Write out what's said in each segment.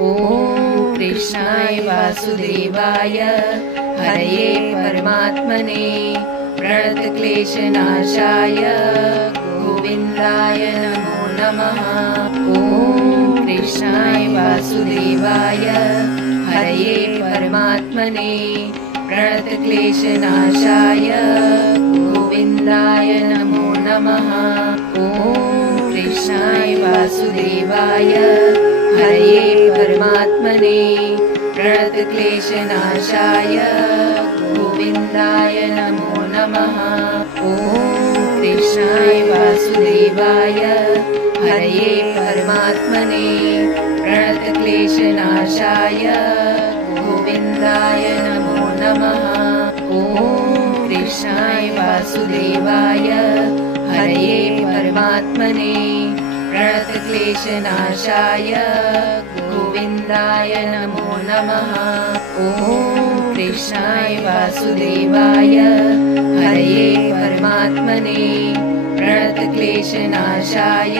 ॐ कृष्णाय वासुदेवाय हरये परमात्मने प्रणतक्लेशनाशाय गोविन्दाय नमो नमः। ॐ कृष्णाय वासुदेवाय हरये परमात्मने प्रणतक्लेशनाशाय गोविन्दाय नमो नमः। ॐ कृष्णाय वासुदेवाय हरये परमात्मने प्रणतक्लेशनाशाय गोविन्दाय नमो नमः। ॐ कृष्णाय वासुदेवाय हरये परमात्मने प्रणतक्लेशनाशाय गोविन्दाय नमो नमः। ॐ कृष्णाय वासुदेवाय हरये परमात्मने प्रणतक्लेशनाशाय गोविन्दाय नमो नमः। ॐ कृष्णाय वासुदेवाय हरये परमात्मने प्रणतक्लेशनाशाय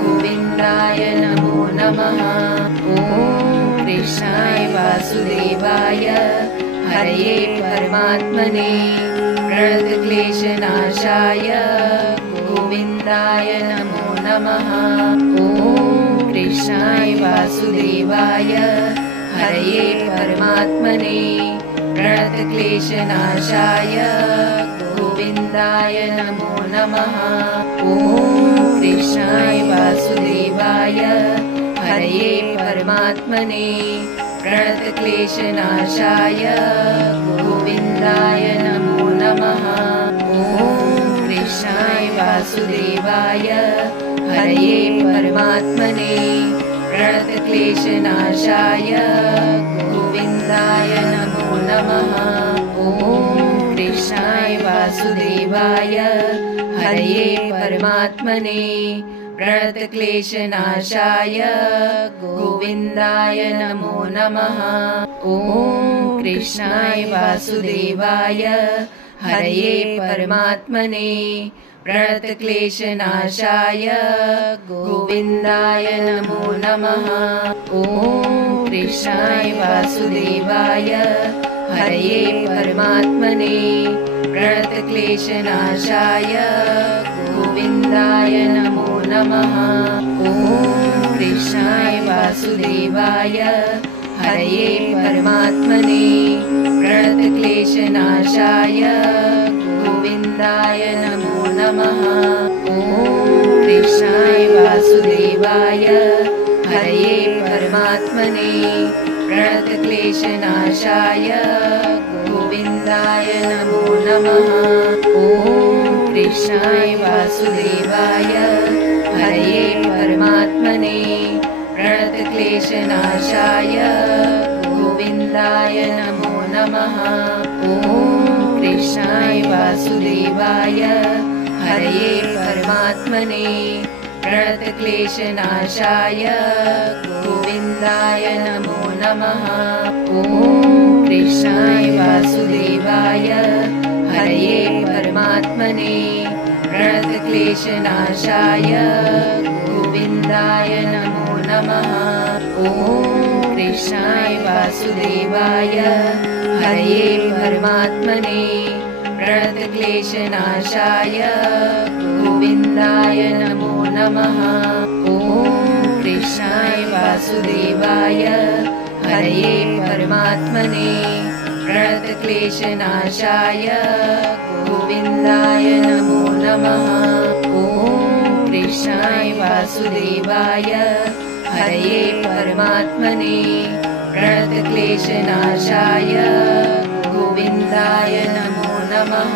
गोविन्दाय नमो नमः। ॐ कृष्णाय वासुदेवाय हरये परमात्मने प्रणतक्लेशनाशाय गोविन्दाय नमो नमः। ॐ कृष्णाय वासुदेवाय हरये परमात्मने प्रणतक्लेशनाशाय गोविन्दाय नमो नमः। ॐ कृष्णाय वासुदेवाय हरये परमात्मने प्रणतक्लेशनाशाय गोविन्दाय नमो नमः। ॐ कृष्णाय वासुदेवाय हरये परमात्मने प्रणतक्लेशनाशाय गोविन्दाय नमो नमः। ॐ कृष्णाय वासुदेवाय हरये परमात्मने प्रणतक्लेशनाशाय गोविन्दाय नमो नमः। ॐ कृष्णाय वासुदेवाय हरये परमात्मने प्रणतक्लेशनाशाय गोविन्दाय नमो नमः। ॐ कृष्णाय वासुदेवाय हरये परमात्मने प्रणतक्लेशनाशाय गोविन्दाय नमो नमः। ॐ कृष्णाय वासुदेवाय हरये परमात्मने प्रणतक्लेशनाशाय गोविन्दाय नमो नमः। ॐ कृष्णाय वासुदेवाय हरये परमात्मने प्रणतक्लेशनाशाय गोविन्दाय नमो नमः। ॐ कृष्णाय वासुदेवाय हरये परमात्मने प्रणतक्लेशनाशाय गोविन्दाय नमो नमः। ॐ कृष्णाय वासुदेवाय हरये परमात्मने प्रणतक्लेशनाशाय गोविन्दाय नमो नमः। ॐ कृष्णाय वासुदेवाय हरये परमात्मने प्रणतक्लेशनाशाय गोविन्दाय नमो नमः। ॐ कृष्णाय वासुदेवाय हरये परमात्मने प्रणतक्लेशनाशाय गोविन्दाय नमो नमः। ॐ कृष्णाय वासुदेवाय हरये परमात्मने प्रणतक्लेशनाशाय गोविन्दाय नमो नमः। ॐ कृष्णाय वासुदेवाय हरये परमात्मने प्रणतक्लेशनाशाय गोविन्दाय नमो नमः।